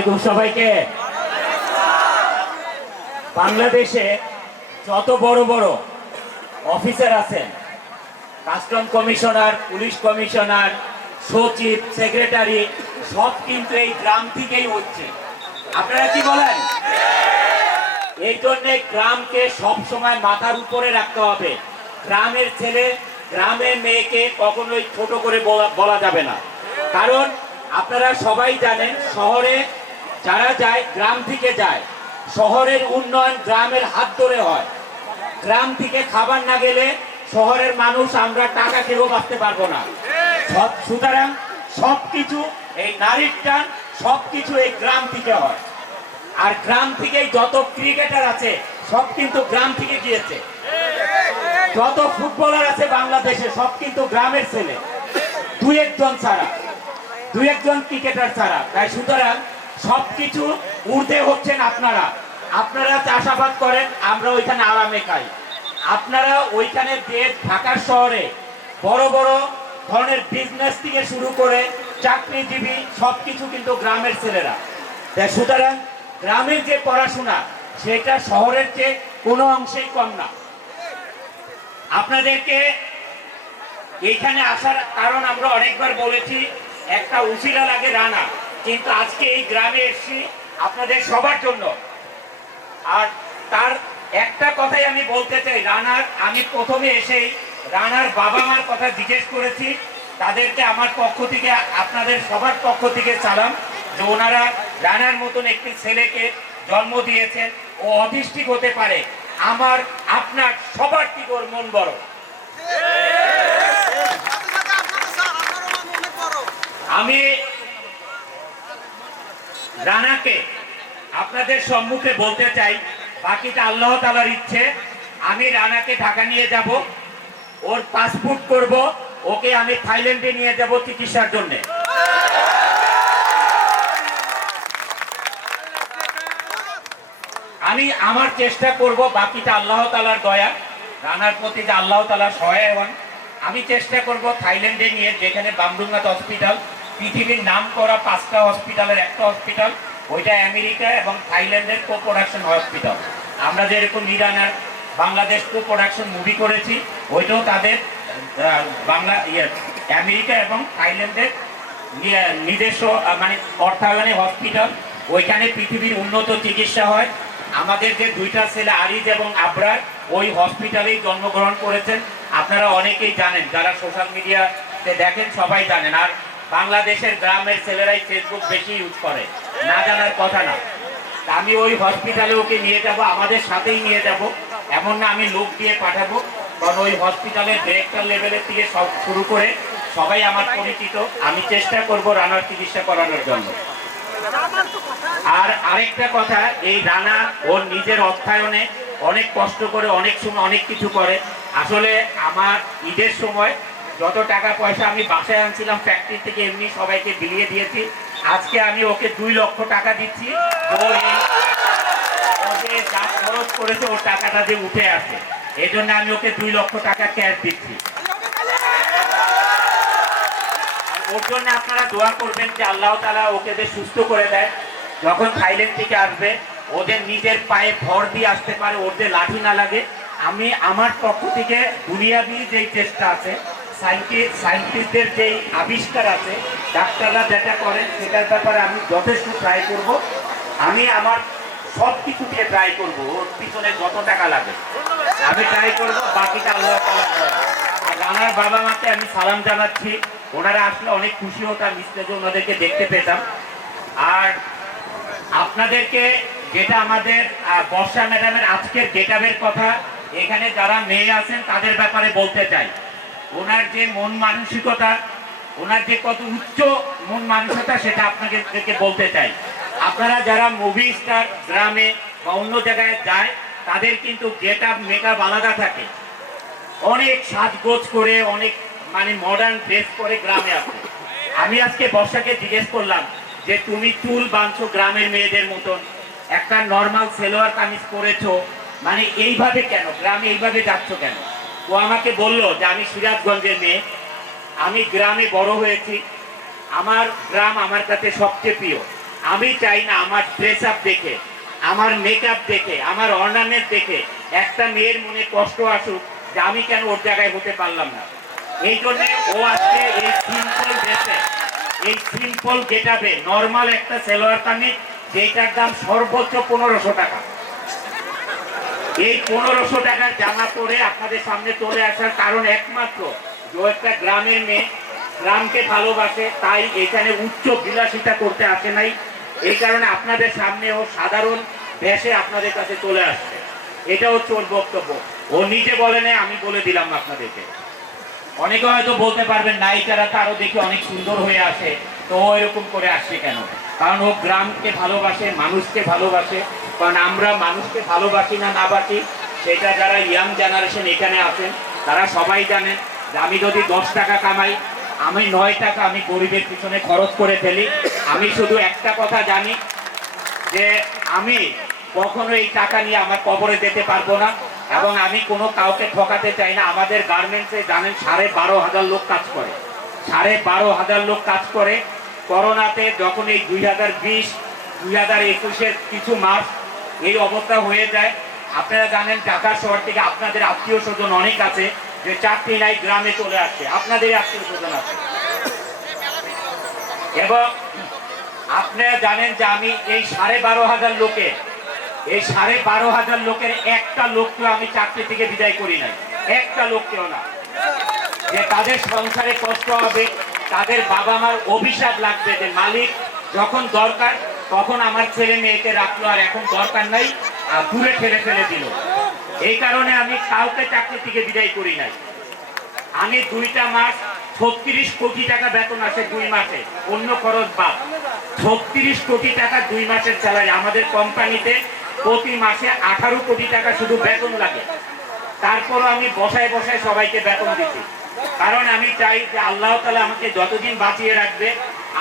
আলাইকুম সবাইকে। বাংলাদেশে যত বড় বড় অফিসার আছেন, কাস্টম কমিশনার, পুলিশ কমিশনার, সচিব, সেক্রেটারি, সব কিন্তু এই গ্রাম থেকেই হচ্ছে। আপনারা কি বলেন? এই জন্যে গ্রামকে সব সময় মাথার উপরে রাখতে হবে। গ্রামের ছেলে, গ্রামের মেয়েকে কখনোই ছোট করে বলা- বলা যাবে না। কারণ আপনারা সবাই জানেন, শহরে যারা যায়, গ্রাম থেকে যায়, শহরের উন্নয়ন গ্রামের হাত ধরে হয়। গ্রাম থেকে খাবার না গেলে শহরের মানুষ, আমরা টাকা খেয়েও বাঁচতে পারব না। সব- সুতরাং সবকিছু এই নারীর টান, সবকিছু এই গ্রাম থেকে হয়। আর গ্রাম থেকেই যত ক্রিকেটার আছে, সব কিন্তু গ্রাম থেকে গিয়েছে। যত ফুটবলার আছে বাংলাদেশে, সব কিন্তু গ্রামের ছেলে। দুই একজন ছাড়া দুই একজন ক্রিকেটার ছাড়া। তাই সুতরাং সবকিছু ঊর্ধ্বে হচ্ছেন আপনারা। আপনারা চাষাবাদ করেন, আমরা ওইখানে আরামে খাই। আপনারা ওইখানে দেশ ঢাকার শহরে বড় বড় ধরনের বিজনেস থেকে শুরু করে চাকরিজীবী সবকিছু কিন্তু গ্রামের ছেলেরা। সুতরাং গ্রামের যে পড়াশোনা, সেটা শহরের চেয়ে কোনো অংশেই কম না। আপনাদেরকে এইখানে আসার কারণ আমরা অনেকবার বলেছি, একটা উশিলা লাগে রানা। কিন্তু আজকে এই গ্রামে এসেছি আপনাদের সবার জন্য আর তার একটা কথাই আমি বলতে চাই রানার আমি প্রথমে এসেই রানার বাবা মার কথা জিজ্ঞেস করেছি তাদেরকে আমার পক্ষ থেকে আপনাদের সবার পক্ষ থেকে সালাম যে ওনারা রানার মতন একটি ছেলেকে জন্ম দিয়েছেন ও অধিষ্ঠিক হতে পারে আমার আপনার সবার থেকে ওর মন বড় আমি রানাকে আপনাদের সম্মুখে বলতে চাই, বাকিটা আল্লাহ তালার ইচ্ছে। আমি রানাকে ঢাকা নিয়ে যাব, ওর পাসপোর্ট করব, ওকে আমি থাইল্যান্ডে নিয়ে যাব চিকিৎসার জন্য। আমি আমার চেষ্টা করব, বাকিটা আল্লাহ তালার দয়া, রানার প্রতি যে আল্লাহ তালা সহায় হন, আমি চেষ্টা করব থাইল্যান্ডে নিয়ে, যেখানে বামডুঙ্গাত হসপিটাল পৃথিবীর নাম করা পাঁচটা হসপিটালের একটা হসপিটাল ওইটা আমেরিকা এবং থাইল্যান্ডের কো প্রোডাকশন হসপিটাল আমরা যেরকম ইরানার বাংলাদেশ কো প্রোডাকশন মুভি করেছি, ওইটাও তাদের বাংলা ইয়ে আমেরিকা এবং থাইল্যান্ডের নিজস্ব মানে অর্থায়নে হসপিটাল ওইখানে পৃথিবীর উন্নত চিকিৎসা হয়। আমাদের যে দুইটা ছেলে, আরিজ এবং আবরার, ওই হসপিটালেই জন্মগ্রহণ করেছেন। আপনারা অনেকেই জানেন, যারা সোশ্যাল মিডিয়াতে দেখেন, সবাই জানেন। আর বাংলাদেশের গ্রামের ছেলেরাই ফেসবুক বেশি ইউজ করে। না জানার কথা না। আমি ওই হসপিটালে ওকে নিয়ে যাব, আমাদের সাথেই নিয়ে যাব। এমন না আমি লোক দিয়ে পাঠাবো, কারণ ওই হসপিটালের ডিরেক্টর লেভেলের থেকে সব শুরু করে সবাই আমার পরিচিত। আমি চেষ্টা করব রানার চিকিৎসা করানোর জন্য। আর আরেকটা কথা, এই রানা ওর নিজের অর্থায়নে অনেক কষ্ট করে, অনেক সময় অনেক কিছু করে। আসলে আমার ঈদের সময় যত টাকা পয়সা আমি বাসায় আনছিলাম ফ্যাক্টরি থেকে এমনি সবাইকে বিলিয়ে দিয়েছি। আজকে আমি ওকে দুই লক্ষ টাকা দিচ্ছি। যে খরচ করেছে, ওর টাকাটা যে উঠে আসে এই জন্য আমি ওকে দুই লক্ষ টাকা ক্যাশ দিচ্ছি। ওর জন্য আপনারা দোয়া করবেন যে আল্লাহ তালা ওকে যে সুস্থ করে দেয়, যখন থাইল্যান্ড থেকে আসবে, ওদের নিজের পায়ে ভর দিয়ে আসতে পারে ওদের লাঠি না লাগে। আমি আমার পক্ষ থেকে দুনিয়াবি যেই চেষ্টা আছে সাইন্টিস্ট সাইন্টিস্টদের যেই আবিষ্কার আছে, ডাক্তাররা যেটা করেন, সেটার ব্যাপারে আমি যথেষ্ট ট্রাই করব। আমি আমার সব কিছু দিয়ে ট্রাই করব। ওর পিছনে যত টাকা লাগে। আমি ট্রাই করব, বাকিটা আল্লাহ আর রানার বাবা মাকে আমি সালাম জানাচ্ছি। ওনারা আসলে অনেক খুশি হতাম স্টেজে ওনাদেরকে দেখতে পেতাম। আর আপনাদেরকে যেটা আমাদের বর্ষা ম্যাডামের আজকের গেটাবের কথা, এখানে যারা মেয়ে আছেন, তাদের ব্যাপারে বলতে চাই। ওনার যে মন মানসিকতা, ওনার যে কত উচ্চ মন মানসিকতা সেটা আপনাদেরকে বলতে চাই। আপনারা যারা মুভি স্টার গ্রামে বা অন্য জায়গায় যায়, তাদের কিন্তু গেট আপ মেকআপ আলাদা থাকে। অনেক সাজগোজ করে, অনেক মানে মডার্ন ড্রেস করে গ্রামে আসে। আমি আজকে বর্ষাকে জিজ্ঞেস করলাম যে, তুমি চুল বাঁধছো গ্রামের মেয়েদের মতন? একটা নর্মাল সেলোয়ার কামিজ পরেছো? মানে এইভাবে কেন? গ্রামে এইভাবে যাচ্ছ কেন? ও আমাকে বলল যে আমি সিরাজগঞ্জের মেয়ে। আমি গ্রামে বড় হয়েছি। আমার গ্রাম আমার কাছে সবচেয়ে প্রিয়। আমি চাই না আমার ড্রেস আপ দেখে, আমার মেকআপ দেখে, আমার অর্নামেন্ট দেখে একটা মেয়ের মনে কষ্ট আসুক যে আমি কেন ওর জায়গায় হতে পারলাম না। এই জন্য ও আজকে এই সিম্পল ড্রেসে এই সিম্পল গেটাবে নর্মাল একটা সেলোয়ার কামিজ, যেটার দাম সর্বোচ্চ পনেরোশো টাকা। এই পনেরোশো টাকার জামা পরে আপনাদের সামনে চলে আসার কারণ একমাত্র যে একটা গ্রামের মেয়ে গ্রামকে ভালোবাসে, তাই এখানে উচ্চ বিলাসিতা করতে আসে নাই। এই কারণে আপনাদের সামনে ও সাধারণ ভেসে আপনাদের কাছে চলে আসছে। এটা হচ্ছে ওর বক্তব্য। ও নিজে বলে নেই আমি বলে দিলাম আপনাদেরকে। অনেকে হয়তো বলতে পারবেন, নায়িকারা তো আরও দেখে অনেক সুন্দর হয়ে আসে। তো ও এরকম করে আসছে কেন? কারণ ও গ্রামকে ভালোবাসে, মানুষকে ভালোবাসে। কারণ আমরা মানুষকে ভালোবাসি না না বাসি, সেটা যারা ইয়াং জেনারেশন এখানে আছেন তারা সবাই জানেন যে আমি যদি দশ টাকা কামাই, আমি নয় টাকা আমি গরিবের পিছনে খরচ করে ফেলি। আমি শুধু একটা কথা জানি যে আমি কখনো এই টাকা নিয়ে আমার কবরে যেতে পারব না এবং আমি কোনো কাউকে ঠকাতে চাই না। আমাদের গার্মেন্টসে জানেন সাড়ে বারো হাজার লোক কাজ করে। সাড়ে বারো হাজার লোক কাজ করে। করোনাতে যখন এই দুই হাজার বিশ, দুই হাজার একুশের কিছু মাস এই অবস্থা হয়ে যায়। আপনারা জানেন ঢাকা শহর থেকে আপনাদের আত্মীয় স্বজন অনেক আছে যে চাকরি নাই গ্রামে চলে আসছে আপনাদের আত্মীয় স্বজন আছে। এবং আপনারা জানেন যে আমি এই সাড়ে বারো হাজার লোকের এই সাড়ে বারো হাজার লোকের একটা লোককেও আমি চাকরি থেকে বিদায় করি নাই। একটা লোককেও না। যে তাদের সংসারে কষ্ট হবে, তাদের বাবা মার অভিশাপ লাগবে যে মালিক, যখন দরকার তখন আমার ছেলে মেয়েকে রাখল আর এখন দরকার নাই দূরে ফেলে ফেলে দিল। এই কারণে আমি কাউকে চাকরি থেকে বিদায় করি নাই। আমি দুইটা মাস ছত্রিশ কোটি টাকা বেতন আছে দুই মাসে, অন্য খরচ বাদ। ছত্রিশ কোটি টাকা দুই মাসের স্যালারি আমাদের কোম্পানিতে প্রতি মাসে আঠারো কোটি টাকা শুধু বেতন লাগে। তারপরও আমি বসায় বসায় সবাইকে বেতন দিচ্ছি। কারণ আমি চাই যে আল্লাহ তালা আমাকে যতদিন বাঁচিয়ে রাখবে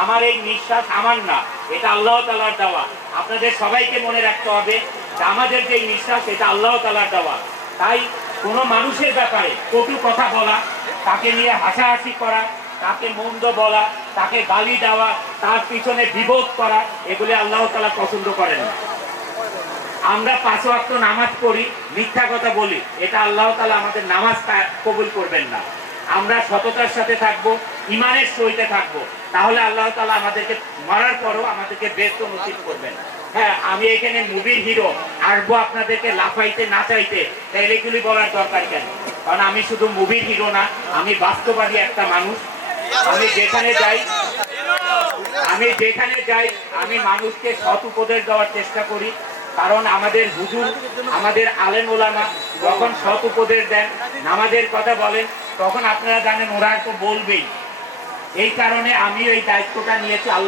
আমার এই নিঃশ্বাস আমার না, এটা আল্লাহ তালার দেওয়া। আপনাদের সবাইকে মনে রাখতে হবে যে আমাদের যে নিঃশ্বাস, এটা আল্লাহ তালার দেওয়া। তাই কোনো মানুষের ব্যাপারে কটু কথা বলা, তাকে নিয়ে হাসাহাসি করা, তাকে মন্দ বলা, তাকে গালি দেওয়া, তার পিছনে বিবোধ করা, এগুলি আল্লাহ তালা পছন্দ করেন না। আমরা পাঁচ ওয়াক্ত নামাজ পড়ি, মিথ্যা কথা বলি, এটা আল্লাহ তালা আমাদের নামাজ কবুল করবেন না। আমরা সততার সাথে থাকব ইমানের সহিতে থাকব। তাহলে আল্লাহ তালা আমাদেরকে মারার পরও আমাদেরকে ব্যস্ত নসিব করবেন। হ্যাঁ আমি এখানে মুভির হিরো, আসব আপনাদেরকে লাফাইতে, নাচাইতে, তাইলে এগুলি বলার দরকার কেন? কারণ আমি শুধু মুভির হিরো না, আমি বাস্তবাদী একটা মানুষ। আমি যেখানে যাই, আমি যেখানে যাই, আমি মানুষকে সৎ উপদেশ দেওয়ার চেষ্টা করি। কারণ আমাদের হুজুর, আমাদের আলেম ওলামা যখন সৎ উপদেশ দেন, নামাজের কথা বলেন, তখন আপনারা জানেন ওরা তো বলবেই। এই কারণে আমি এই দায়িত্বটা নিয়েছি আল্লাহ